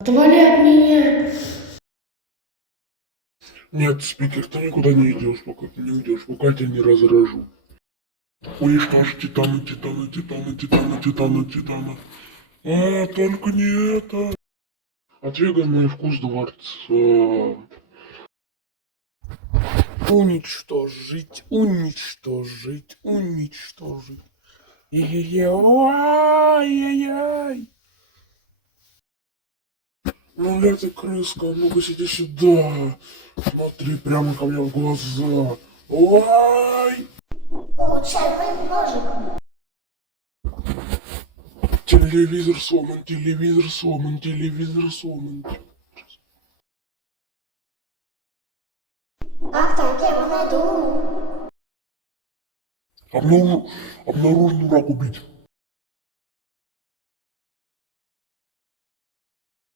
Отвали от меня. Нет, спикер, ты никуда не идешь, пока ты не уйдешь, пока я тебя не разражу. Уничтожь титаны, титаны, титаны, титаны, титаны, титаны. А, только не это. Отвегай мой вкус дворца. Уничтожить, уничтожить, уничтожить. Ай-яй-яй. Ну, ты крыска, ну-ка иди сюда. Смотри прямо ко мне в глаза. Ой! Улучшай моим ножиком. Телевизор сломан, телевизор сломан, телевизор сломан. Как так я его найду? Обнаружен враг убить.